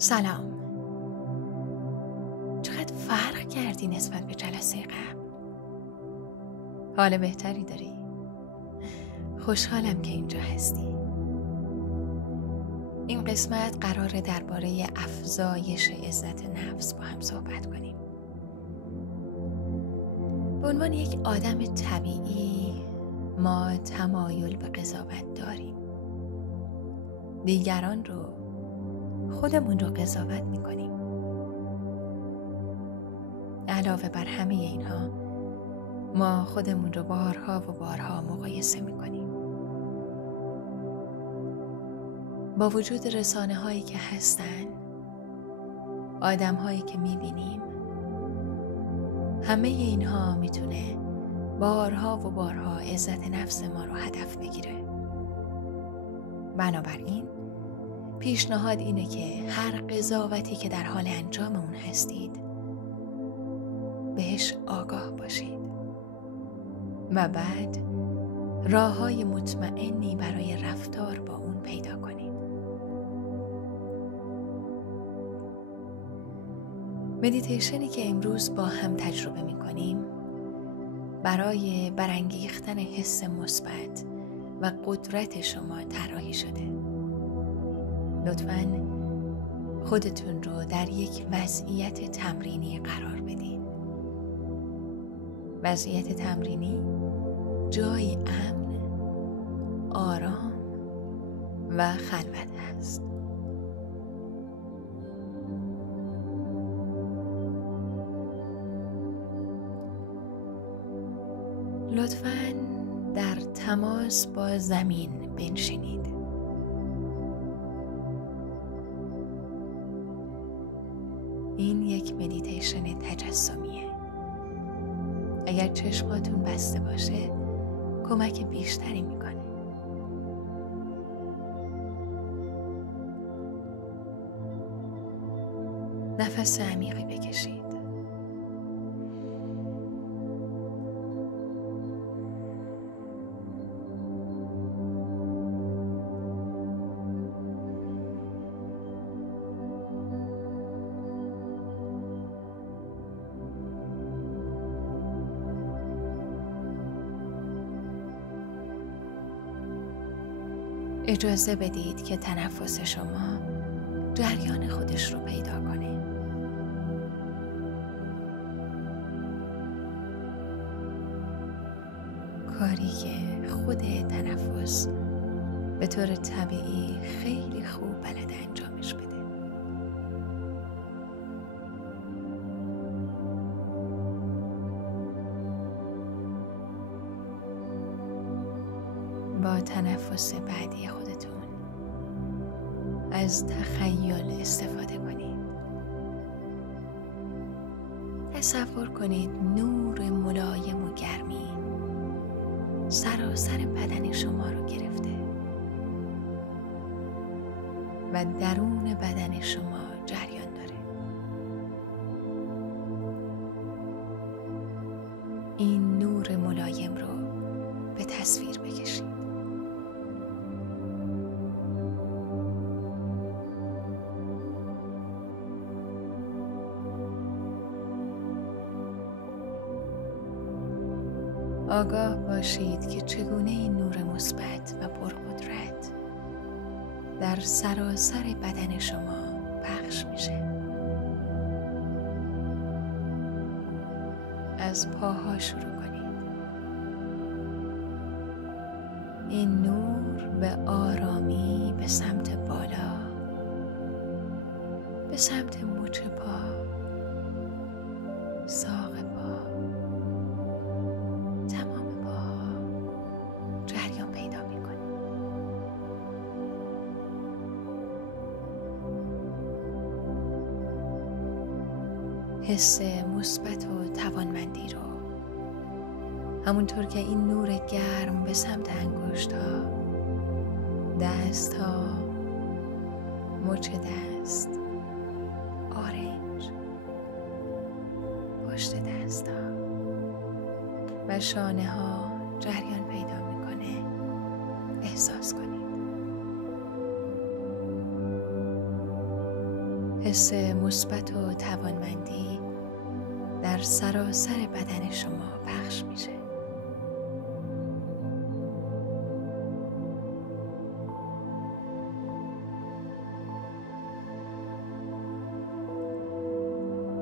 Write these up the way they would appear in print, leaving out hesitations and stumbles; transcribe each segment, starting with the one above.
سلام. چقدر فرق کردی نسبت به جلسه قبل؟ حال بهتری داری؟ خوشحالم که اینجا هستی. این قسمت قراره درباره افزایش عزت نفس با هم صحبت کنیم. به عنوان یک آدم طبیعی ما تمایل به قضاوت داریم. دیگران رو، خودمون رو قضاوت میکنیم. علاوه بر همه اینها ما خودمون رو بارها و بارها مقایسه میکنیم. با وجود رسانه هایی که هستن، آدم هایی که میبینیم، همه اینها میتونه بارها و بارها عزت نفس ما رو هدف بگیره. بنابراین پیشنهاد اینه که هر قضاوتی که در حال انجام اون هستید بهش آگاه باشید و بعد راه‌های مطمئنی برای رفتار با اون پیدا کنید. مدیتیشنی که امروز با هم تجربه می‌کنیم برای برانگیختن حس مثبت و قدرت شما طراحی شده. لطفاً خودتون رو در یک وضعیت تمرینی قرار بدید. وضعیت تمرینی جایی امن، آرام و خلوت است. لطفاً در تماس با زمین بنشینید. این یک مدیتیشن تجسمیه. اگر چشماتون بسته باشه کمک بیشتری میکنه. نفس عمیقی بکشید. اجازه بدید که تنفس شما جریان خودش رو پیدا کنه. کاری که خود تنفس به طور طبیعی خیلی خوب بلد انجامش بده. با تنفس بعدی خودتون از تخیل استفاده کنید. تصور کنید نور ملایم و گرمی سراسر بدن شما رو گرفته و درون بدن شما جریان داره. این نور ملایم رو به تصویر بکشید. آگاه باشید که چگونه این نور مثبت و پرقدرت در سراسر بدن شما پخش میشه. از پاها شروع کنید. این نور به آرامی به سمت بالا، به سمت مچ پا، ساق پا، حس مثبت و توانمندی رو همونطور که این نور گرم به سمت انگشت‌ها، دست‌ها، مچ دست، آرنج، پشت دست‌ها و شانه‌ها جریان پیدا می‌کنه احساس کنید. حس مثبت و توانمندی در سراسر بدن شما پخش میشه.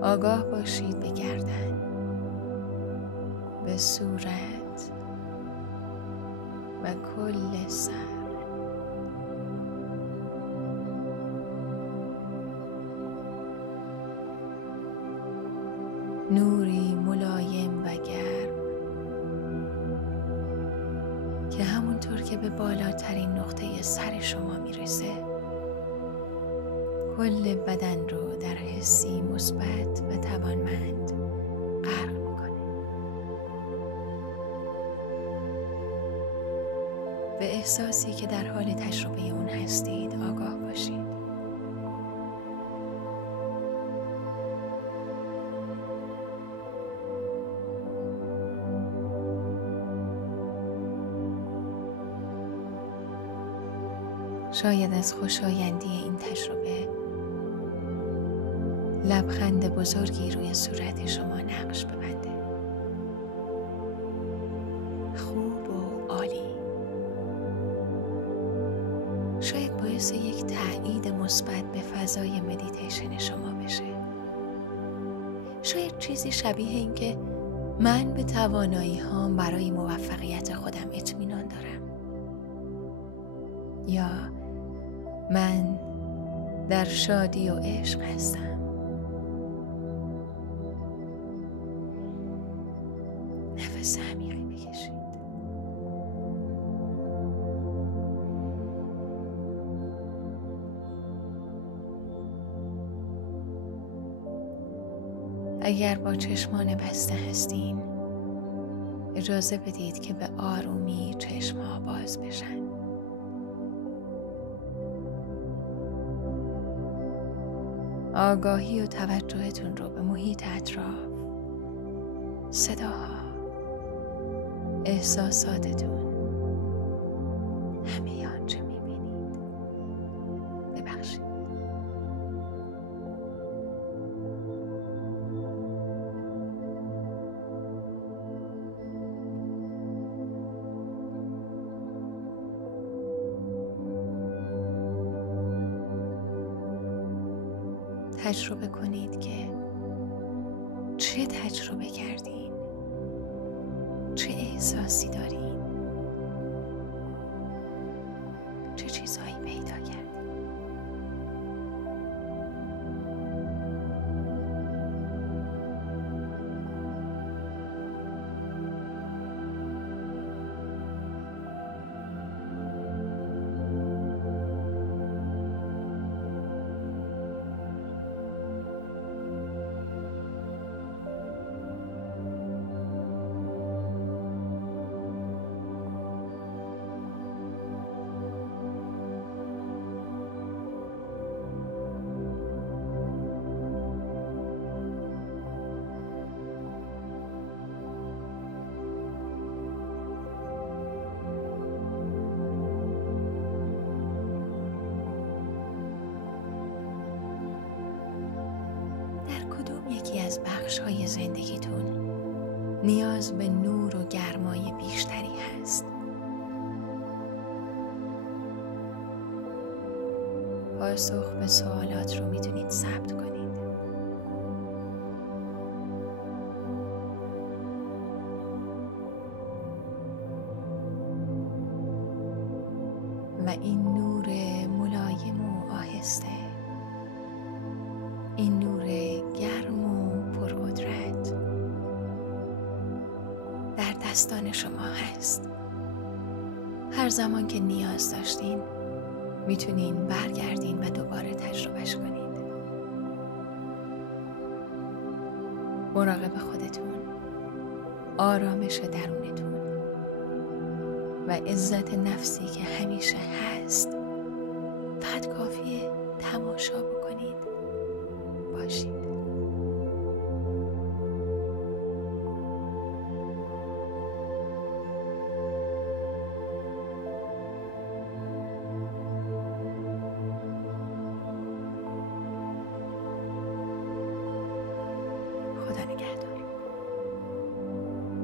آگاه باشید به گردن، به صورت و کل سر. نوری ملایم و گرم که همونطور که به بالاترین نقطه سر شما میرسه کل بدن رو در حسی مثبت و توانمند غرق میکنه. به احساسی که در حال تجربه اون هستید آگاه باشید. شاید از خوشایندی این تجربه لبخند بزرگی روی صورت شما نقش ببنده. خوب و عالی. شاید باعث یک تأیید مثبت به فضای مدیتیشن شما بشه. شاید چیزی شبیه این که من به توانایی هام برای موفقیت خودم اطمینان دارم، یا من در شادی و عشق هستم. نفس عمیقی بکشید. اگر با چشمان بسته هستین اجازه بدید که به آرومی چشم‌ها باز بشن. آگاهی و توجهتون رو به محیط اطراف، صداها، احساساتتون، همه آنچه میبینید ببخشید. تجربه کنید که چه تجربه کردین، چه احساسی دارین، چه چیزهایی پیدا کردین. یکی از بخش‌های زندگیتون نیاز به نور و گرمای بیشتری هست. پاسخ به سوالات رو میتونید ثبت کنید. و این نور ملایم و آهسته، این نور گرم و پرقدرت در دستان شما هست. هر زمان که نیاز داشتین میتونین برگردین و دوباره تجربهش کنید. مراقب خودتون، آرامش درونتون و عزت نفسی که همیشه هست. فقط کافیه تماشا بکنید، باشید.